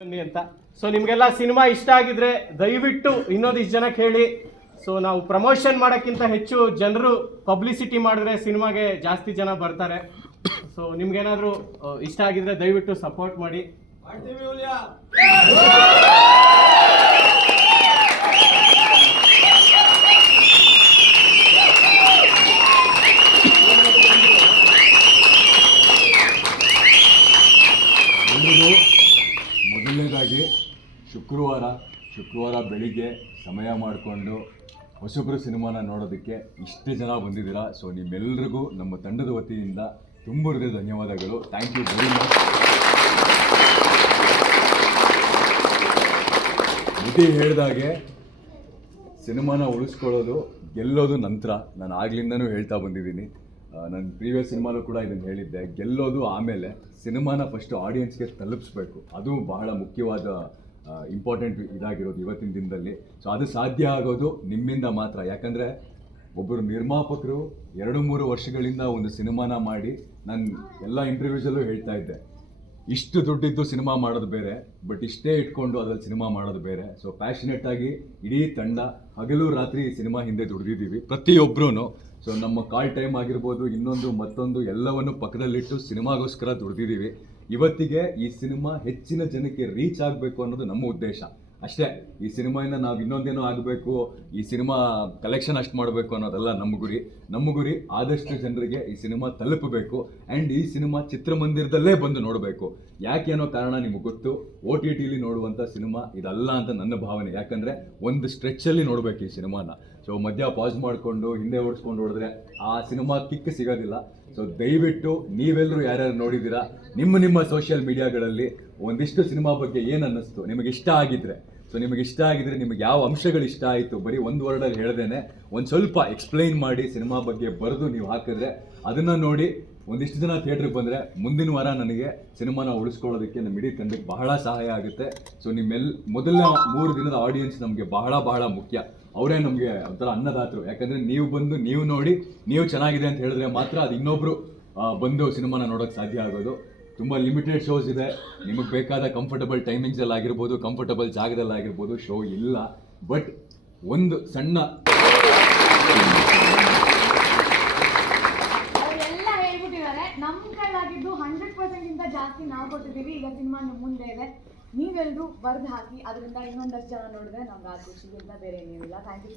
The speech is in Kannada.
ಬನ್ನಿ ಅಂತ. ಸೊ ನಿಮಗೆಲ್ಲ ಸಿನಿಮಾ ಇಷ್ಟ ಆಗಿದ್ರೆ ದಯವಿಟ್ಟು ಇನ್ನೊಂದಿಷ್ಟು ಜನಕ್ಕೆ ಹೇಳಿ. ಸೊ ನಾವು ಪ್ರಮೋಷನ್ ಮಾಡೋಕ್ಕಿಂತ ಹೆಚ್ಚು ಜನರು ಪಬ್ಲಿಸಿಟಿ ಮಾಡಿದ್ರೆ ಸಿನಿಮಾಗೆ ಜಾಸ್ತಿ ಜನ ಬರ್ತಾರೆ. ಸೊ ನಿಮ್ಗೇನಾದರೂ ಇಷ್ಟ ಆಗಿದ್ರೆ ದಯವಿಟ್ಟು ಸಪೋರ್ಟ್ ಮಾಡಿ. ಮೊದಲನೇದಾಗಿ ಶುಕ್ರವಾರ ಬೆಳಿಗ್ಗೆ ಸಮಯ ಮಾಡಿಕೊಂಡು ಹೊಸಬ್ರು ಸಿನಿಮಾನ ನೋಡೋದಕ್ಕೆ ಇಷ್ಟು ಜನ ಬಂದಿದ್ದೀರಾ. ಸೊ ನಿಮ್ಮೆಲ್ಲರಿಗೂ ನಮ್ಮ ತಂಡದ ವತಿಯಿಂದ ತುಂಬ ಹೃದಯ ಧನ್ಯವಾದಗಳು. Thank you very much. Nidhi ಹೇಳಿದಾಗೆ ಸಿನಿಮಾನ ಉಳಿಸ್ಕೊಳ್ಳೋದು ಗೆಲ್ಲೋದು ನಂತರ. ನಾನು ಆಗ್ಲಿಂದನೂ ಹೇಳ್ತಾ ಬಂದಿದ್ದೀನಿ. ನನ್ನ ಪ್ರೀವಿಯಸ್ ಸಿನಿಮಾಲೂ ಕೂಡ ಇದನ್ನು ಹೇಳಿದ್ದೆ, ಗೆಲ್ಲೋದು ಆಮೇಲೆ, ಸಿನಿಮಾನ ಫಸ್ಟು ಆಡಿಯನ್ಸ್ಗೆ ತಲುಪಿಸ್ಬೇಕು. ಅದು ಬಹಳ ಮುಖ್ಯವಾದ ಇಂಪಾರ್ಟೆಂಟ್ ಇದಾಗಿರೋದು ಇವತ್ತಿನ ದಿನದಲ್ಲಿ. ಸೊ ಅದು ಸಾಧ್ಯ ಆಗೋದು ನಿಮ್ಮಿಂದ ಮಾತ್ರ. ಯಾಕಂದರೆ ಒಬ್ಬರು ನಿರ್ಮಾಪಕರು 2-3 ವರ್ಷಗಳಿಂದ ಒಂದು ಸಿನಿಮಾನ ಮಾಡಿ, ನಾನು ಎಲ್ಲ ಇಂಟರ್ವ್ಯೂಸಲ್ಲೂ ಹೇಳ್ತಾ ಇದ್ದೆ, ಇಷ್ಟು ದುಡ್ಡಿದ್ದು ಸಿನಿಮಾ ಮಾಡೋದು ಬೇರೆ, ಬಟ್ ಇಷ್ಟೇ ಇಟ್ಕೊಂಡು ಅದ್ರಲ್ಲಿ ಸಿನಿಮಾ ಮಾಡೋದು ಬೇರೆ. ಸೊ ಪ್ಯಾಷನೆಟ್ ಆಗಿ ಇಡೀ ತಂಡ ಹಗಲು ರಾತ್ರಿ ಸಿನಿಮಾ ಹಿಂದೆ ದುಡಿದಿದ್ದೀವಿ ಪ್ರತಿಯೊಬ್ಬರೂ. ಸೊ ನಮ್ಮ ಕಾಲ್ ಟೈಮ್ ಆಗಿರ್ಬೋದು, ಇನ್ನೊಂದು ಮತ್ತೊಂದು ಎಲ್ಲವನ್ನು ಪಕ್ಕದಲ್ಲಿಟ್ಟು ಸಿನಿಮಾಗೋಸ್ಕರ ದುಡಿದಿದ್ದೀವಿ. ಇವತ್ತಿಗೆ ಈ ಸಿನಿಮಾ ಹೆಚ್ಚಿನ ಜನಕ್ಕೆ ರೀಚ್ ಆಗಬೇಕು ಅನ್ನೋದು ನಮ್ಮ ಉದ್ದೇಶ ಅಷ್ಟೇ. ಈ ಸಿನಿಮಾಯಿಂದ ನಾವು ಇನ್ನೊಂದೇನೋ ಆಗಬೇಕು, ಈ ಸಿನಿಮಾ ಕಲೆಕ್ಷನ್ ಅಷ್ಟು ಮಾಡಬೇಕು ಅನ್ನೋದಲ್ಲ ನಮ್ಮ ಗುರಿ ಆದಷ್ಟು ಜನರಿಗೆ ಈ ಸಿನಿಮಾ ತಲುಪಬೇಕು. ಆ್ಯಂಡ್ ಈ ಸಿನಿಮಾ ಚಿತ್ರಮಂದಿರದಲ್ಲೇ ಬಂದು ನೋಡಬೇಕು. ಯಾಕೇನೋ ಕಾರಣ ನಿಮಗೆ ಗೊತ್ತು, OTTಲಿ ನೋಡುವಂಥ ಸಿನಿಮಾ ಇದಲ್ಲ ಅಂತ ನನ್ನ ಭಾವನೆ. ಯಾಕಂದರೆ ಒಂದು ಸ್ಟ್ರೆಚ್ಚಲ್ಲಿ ನೋಡಬೇಕು ಈ ಸಿನಿಮಾನ. ಸೊ ಮಧ್ಯ ಪಾಸ್ ಮಾಡಿಕೊಂಡು ಹಿಂದೆ ಓಡಿಸ್ಕೊಂಡು ನೋಡಿದ್ರೆ ಆ ಸಿನಿಮಾ ಕಿಕ್ ಸಿಗೋದಿಲ್ಲ. ಸೊ ದಯವಿಟ್ಟು ನೀವೆಲ್ಲರೂ ಯಾರ್ಯಾರು ನೋಡಿದ್ದೀರಾ, ನಿಮ್ಮ ಸೋಷಿಯಲ್ ಮೀಡಿಯಾಗಳಲ್ಲಿ ಒಂದಿಷ್ಟು ಸಿನಿಮಾ ಬಗ್ಗೆ ಏನು ಅನ್ನಿಸ್ತು, ನಿಮಗೆ ಇಷ್ಟ ಆಗಿದ್ರೆ, ನಿಮಗೆ ಯಾವ ಅಂಶಗಳು ಇಷ್ಟ ಆಯಿತು, ಬರೀ ಒಂದು ವರ್ಡಲ್ಲಿ ಹೇಳ್ದೇನೆ ಒಂದು ಸ್ವಲ್ಪ ಎಕ್ಸ್ಪ್ಲೈನ್ ಮಾಡಿ ಸಿನಿಮಾ ಬಗ್ಗೆ ಬರೆದು ನೀವು ಹಾಕಿದ್ರೆ ಅದನ್ನು ನೋಡಿ ಒಂದಿಷ್ಟು ಜನ ಥಿಯೇಟ್ರಿಗೆ ಬಂದರೆ ಮುಂದಿನ ವಾರ ನನಗೆ ಸಿನಿಮಾನ ಉಳಿಸ್ಕೊಳ್ಳೋದಕ್ಕೆ ನಮ್ಮ ಇಡೀ ತಂಡಕ್ಕೆ ಬಹಳ ಸಹಾಯ ಆಗುತ್ತೆ. ಸೊ ಮೊದಲನೇ 3 ದಿನದ ಆಡಿಯನ್ಸ್ ನಮಗೆ ಬಹಳ ಮುಖ್ಯ. ಅವರೇ ನಮಗೆ ಒಂಥರ ಅನ್ನದಾತರು. ಯಾಕಂದರೆ ನೀವು ಬಂದು ನೀವು ನೋಡಿ ನೀವು ಚೆನ್ನಾಗಿದೆ ಅಂತ ಹೇಳಿದ್ರೆ ಮಾತ್ರ ಅದು ಇನ್ನೊಬ್ಬರು ಬಂದು ಸಿನಿಮಾನ ನೋಡೋಕ್ಕೆ ಸಾಧ್ಯ ಆಗೋದು. ತುಂಬ ಲಿಮಿಟೆಡ್ ಶೋಸ್ ಇದೆ. ನಿಮಗೆ ಬೇಕಾದ ಕಂಫರ್ಟಬಲ್ ಟೈಮಿಂಗ್ಸಲ್ಲಿ ಆಗಿರ್ಬೋದು, ಕಂಫರ್ಟಬಲ್ ಜಾಗದಲ್ಲಾಗಿರ್ಬೋದು ಶೋ ಇಲ್ಲ. ಬಟ್ ಒಂದು ಸಣ್ಣ ಅವರೆಲ್ಲ ಹೇಳ್ಬಿಟ್ಟಿದ್ದಾರೆ. ನಮ್ಮ ಕೈಲಾಗಿದ್ದು 100% ಜಾಸ್ತಿ ನಾವು ಕೊಟ್ಟಿದ್ದೀವಿ. ಈಗ ಸಿನಿಮಾ ನಿಮ್ಮ ಮುಂದೆ ಇದೆ, ನೀವೆಲ್ಲರೂ ಬರೆದು ಹಾಕಿ ಅದರಿಂದ ಇನ್ನೊಂದಷ್ಟು ಜನ ನೋಡಿದ್ರೆ ನಮ್ಗೆ ಆ ಖುಷಿಗಿಂತ ಬೇರೆ ಏನೇನಿಲ್ಲ. Thank you so